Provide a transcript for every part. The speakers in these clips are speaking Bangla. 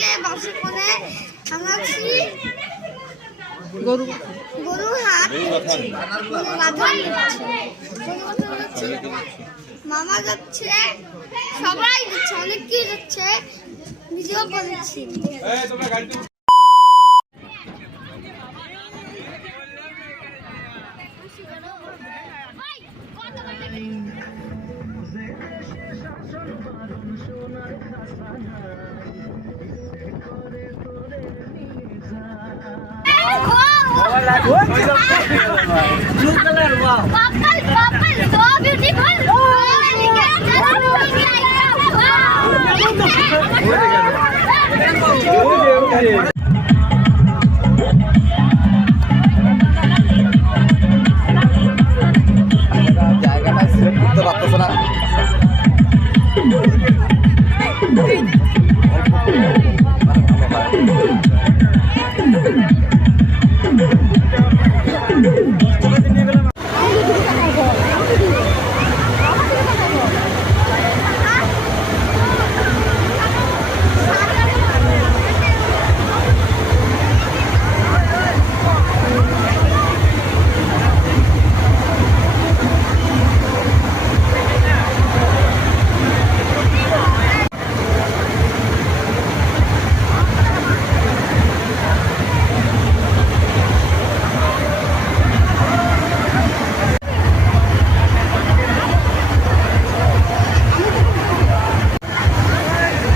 থেকে বাসে করে আমরা গরুর হাট মামা যাচ্ছে, সবাই যাচ্ছে, অনেকেই যাচ্ছে, ভিডিও করেছি। Blue color, wow. Purple, so beautiful. জায়গাটা সিলেক্ট করতে পারতেছে না।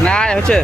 না হচ্ছে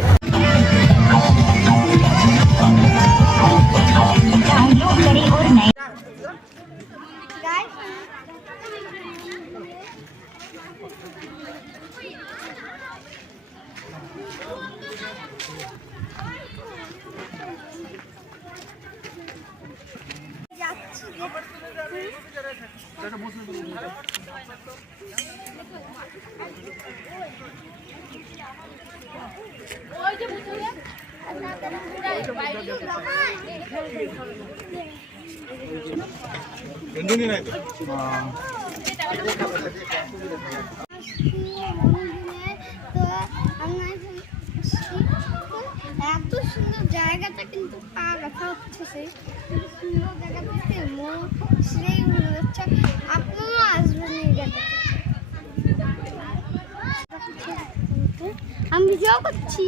এত সুন্দর জায়গাটা কিন্তু পা রাখা হচ্ছে, সেই সুন্দর জায়গা দেখতে মন সেই মনে হচ্ছে আপনারাও আসবেন এই জায়গাটা। আমি ভিডিও করছি।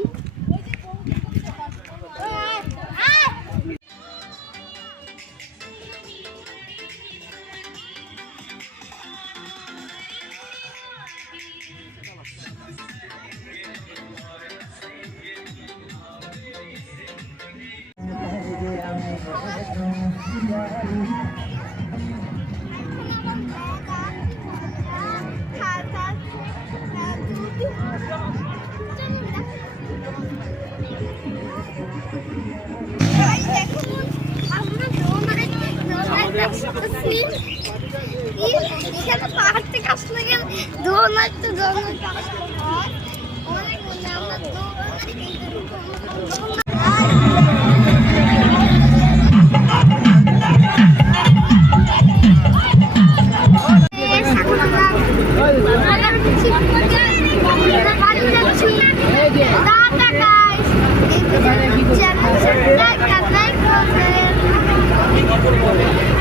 পাহাড় থেকে আসলে গেলে দৌড়াতে অনেক মনে আমরা